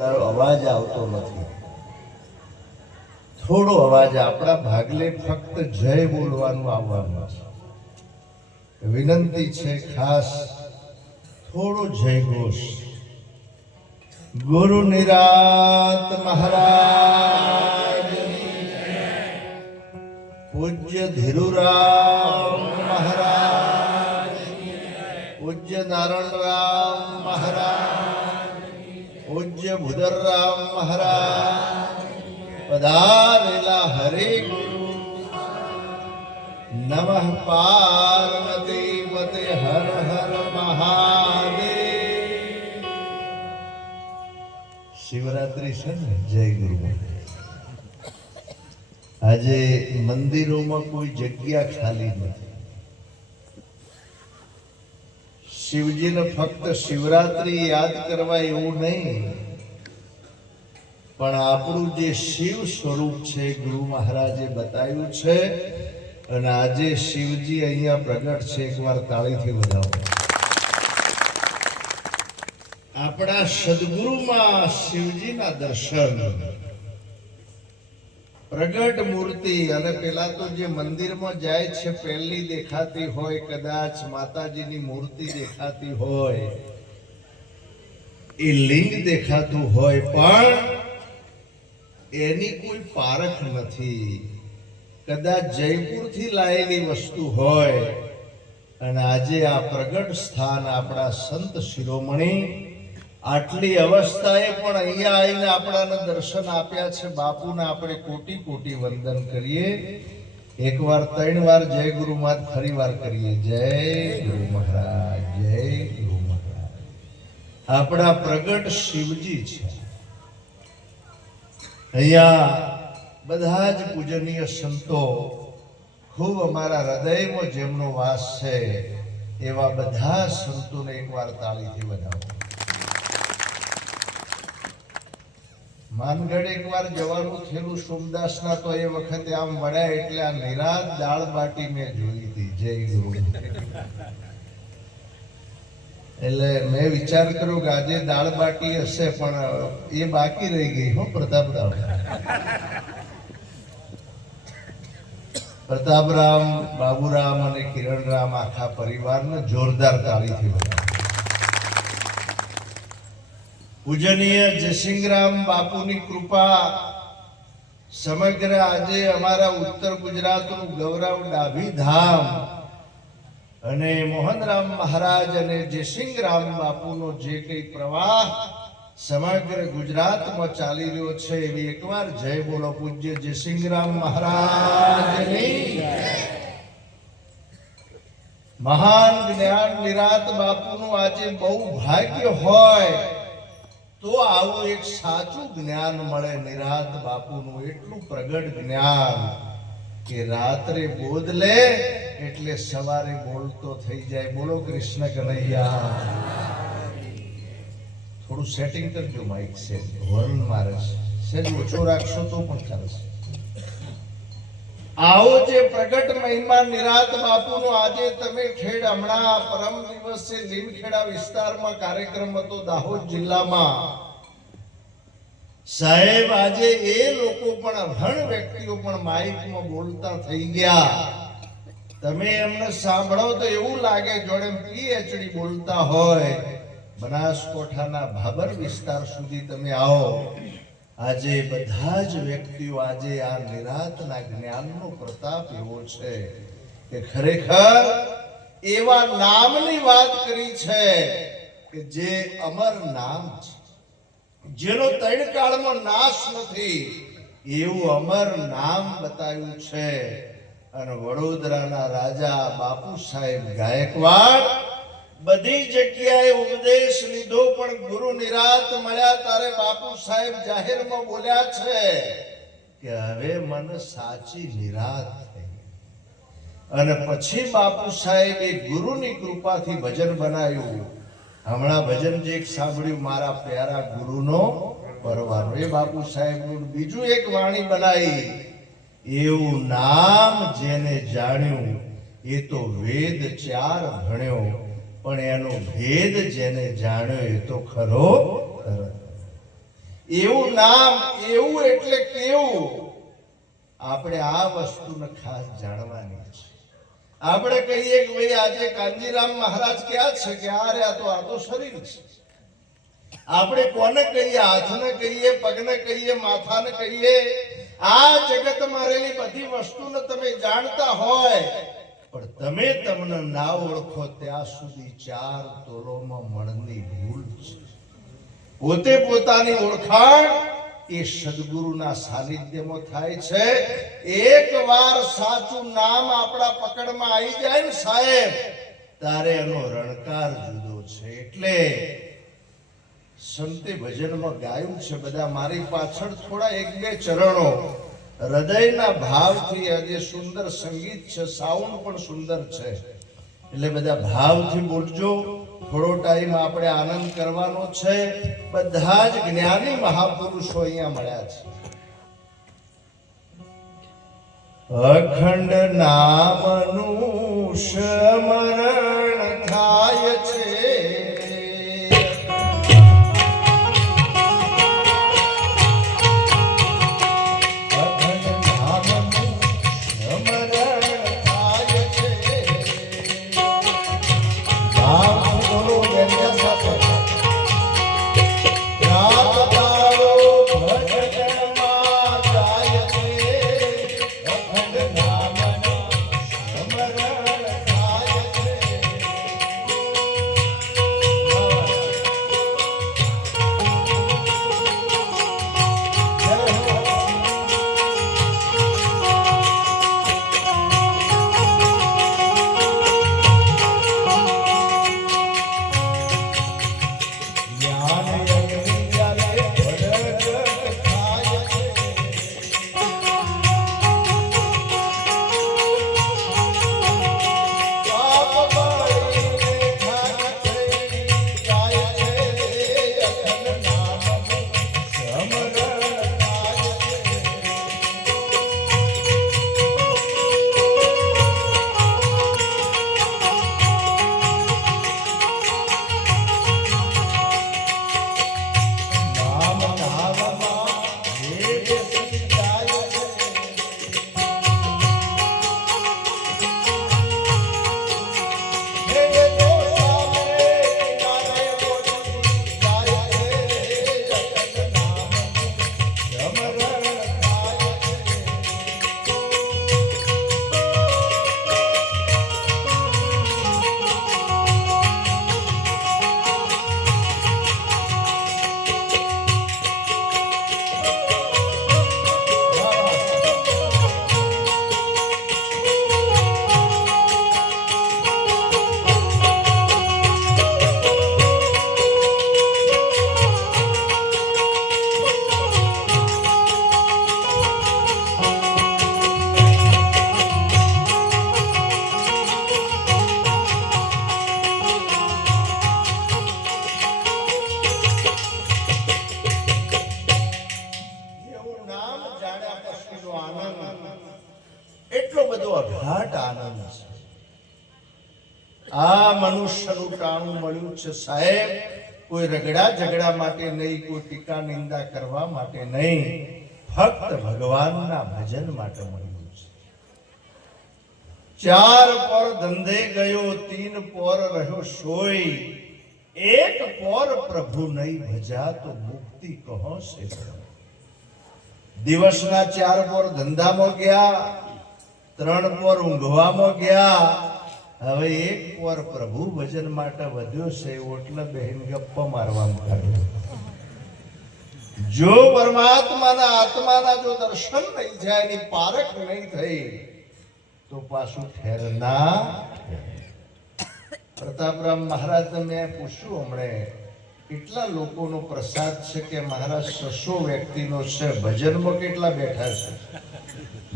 અવાજ આવતો નથી. થોડો અવાજ આપણા ભાગલે ફક્ત જય બોલવાનું આવવાનું છે. વિનંતી છે ખાસ થોડો જય ઘોષ. ગુરુ નિરાત મહારાજ, પૂજ્ય ધીરુરામ મહારાજ, પૂજ્ય નારાયણરામ મહારાજ, પૂજ્ય ભુદરરામ મહારાજ પધારેલા હરે ગુરુ. નમઃ પાર્વતી પતે હર હર મહાદેવ. શિવરાત્રી છે ને, જય ગુરુ. આજે મંદિરોમાં કોઈ જગ્યા ખાલી નથી. શિવજીને ફક્ત શિવરાત્રી યાદ કરવા એવું નહીં, પણ આપણું જે શિવ સ્વરૂપ છે ગુરુ મહારાજે બતાવ્યું છે. અને આજે શિવજી અહીંયા પ્રગટ છે. એકવાર તાળીથી વધાવો. આપણા સદગુરુમાં શિવજીના દર્શન, પ્રગટ મૂર્તિ. અને પેલા તો જે મંદિરમાં જાય છે પહેલી દેખાતી હોય, કદાચ માતાજીની મૂર્તિ દેખાતી હોય, એ લિંગ દેખાતું હોય, પણ એની કોઈ પારખ નથી. કદાચ જયપુરથી લાયેલી વસ્તુ હોય. અને આજે આ પ્રગટ સ્થાન આપણા સંત શિરોમણી આટલી અવસ્થાએ પણ અહીંયા આવીને આપણાને દર્શન આપ્યા છે. બાપુને આપણે કોટી કોટી વંદન કરીએ. એકવાર 3 વાર જય ગુરુ માત, ફરી વાર કરીએ જય ગુરુ મહારાજ, જય ગુરુ મહારાજ. આપણા પ્રગટ શિવજી છે. અહીંયા બધા જ પૂજનીય સંતો, ખૂબ અમારા હૃદયમાં જેમનો વાસ છે એવા બધા સંતોને એકવાર તાળીથી વધાવો. માનગઢ એકવાર જવાનું થયેલું સોમદાસના, તો એ વખતે આમ વળ્યા એટલે આ નિરાત દાળ બાટી મેં જોઈ હતી. જય ગુરુ. એટલે મેં વિચાર કર્યો કે આજે દાળ બાટી હશે, પણ એ બાકી રહી ગઈ. હો પ્રતાપરામ, પ્રતાપરામ, બાબુરામ અને કિરણરામ, આખા પરિવારને જોરદાર તાળીથી વધાવો. પૂજનીય જયસિંહરામ બાપુની કૃપા સમગ્ર આજે અમારા ઉત્તર ગુજરાતનું ગૌરવ ડાભી ધામ અને મોહનરામ મહારાજ અને જયસિંહરામ બાપુનો જે કઈ પ્રવાહ સમગ્ર ગુજરાતમાં ચાલી રહ્યો છે, એવી એકવાર જય બોલો. પૂજ્ય જયસિંહરામ મહારાજની મહાન જ્ઞાન નિરાત બાપુનું આજે બહુ ભાગ્ય હોય તો આવું એક સાચું જ્ઞાન મળે. નિરાત બાપુનું એટલું પ્રગટ જ્ઞાન કે રાત્રે બોધ લે એટલે સવારે બોલતો થઈ જાય. બોલો કૃષ્ણ કનૈયા. થોડું સેટિંગ કરજો માઇક. સેટ હોર્ન મારે છે, સેટ ઓછો રાખશો તો પણ ચાલશે. આવો જે પ્રગટ મહિમા નિરાત બાપુનો આજે તમે ખેડ, હમણાં પરમ દિવસે લીમખેડા વિસ્તારમાં કાર્યક્રમ હતો દાહોદ જિલ્લામાં. સાહેબ આજે એ લોકો પણ, અભણ વ્યક્તિઓ પણ માઇકમાં બોલતા થઈ ગયા. તમે એમને સાંભળો તો એવું લાગે જોડે પીએચડી બોલતા હોય. બનાસકોઠાના ભાબર વિસ્તાર સુધી તમે આવો. આજે બધા જ વ્યક્તિઓ આજે આ નિરાતના જ્ઞાનનો પ્રતાપ એવો છે કે ખરેખર એવા નામની વાત કરી છે કે જે અમર નામ છે, જેનો ત્રણ કાળમાં નાશ નથી, એવું અમર નામ બતાવ્યું છે. અને વડોદરાના રાજા બાપુ સાહેબ ગાયકવાડ બધી જગ્યાએ ઉપદેશ લીધો, પણ ગુરુ નિરાત મળ્યા ત્યારે બાપુ સાહેબ જાહેરમાં બોલ્યા છે કે હવે મને સાચી નિરાત થઈ. અને પછી બાપુ સાહેબે ગુરુની કૃપાથી ભજન બનાવ્યું. હમણાં ભજન જે સાંભળ્યું, મારા પ્યારા ગુરુનો પરવાનો, એ બાપુ સાહેબનું બીજું એક વાણી બનાવી. એવું નામ જેને જાણ્યું એ તો વેદ 4 ભણ્યો, પણ એનો ભેદ જેને જાણ્યો એ તો ખરો. એવું નામ, એવું એટલે કેવું, આપણે આ વસ્તુને ખાસ જાણવાની છે. આપણે કહીએ કે ભાઈ આજે કાંજીરામ મહારાજ ક્યાં છે કે આ તો શરીર છે. આપણે કોને કહીએ? હાથને કહીએ, પગને કહીએ, માથાને કહીએ. આ જગતમાં રહેલી બધી વસ્તુને તમે જાણતા હોય, પણ તમે તમને ના ઓળખો ત્યાં સુધી 4 તોલોમાં મણની ભૂલ છે. પોતે પોતાની ઓળખાણ એ સદગુરુના સાનિધ્યમાં થાય છે. એકવાર સાચું નામ આપણા પકડમાં આવી જાય ને સાહેબ, તારે એનો રણકાર જુદો છે. એટલે સંતે ભજનમાં ગાયું છે, બધા મારી પાછળ થોડા 1-2 ચરણો હૃદયના ભાવથી. આજે સુંદર સંગીત છે, સાઉન્ડ પણ સુંદર છે, એટલે બધા ભાવથી બોલજો. થોડો ટાઈમ આપણે આનંદ કરવાનો છે. બધા જ જ્ઞાની મહાપુરુષો અહીંયા મળ્યા છે. અખંડ નામનું સ્મરણ થાય છે, એટલો બધો અઘાટ આનંદ છે. આ મનુષ્યનું ટાણું મળ્યું છે સાહેબ, કોઈ રગડા ઝઘડા માટે નહીં, કોઈ ટીકા નિંદા કરવા માટે નહીં, ફક્ત ભગવાનના ભજન માટે મળ્યું છે. 4 પર ધંધે ગયો, 3 પર રહ્યો સોઈ, 1 પર પ્રભુ નહીં ભજા તો મુક્તિ કહો છે. દિવસના 4 પર ધંધામાં ગયા, 3 પર ઊંઘવામાં ગયા, હવે 1 પર પ્રભુ ભજન માટે વધ્યો છે. ઓટલે બહેન ગપ્પા મારવામાં કાઢ્યો. જો પરમાત્માના આત્માના જો દર્શન નહીં જાય, એની પારખ નહીં થઈ, તો પાછું ઠેરના. પ્રતાપરામ મહારાજને મેં પૂછ્યું હમણે, કેટલા લોકોનો પ્રસાદ છે કે મહારાજ 600 વ્યક્તિનો છે, ભજનમાં કેટલા બેઠા છે?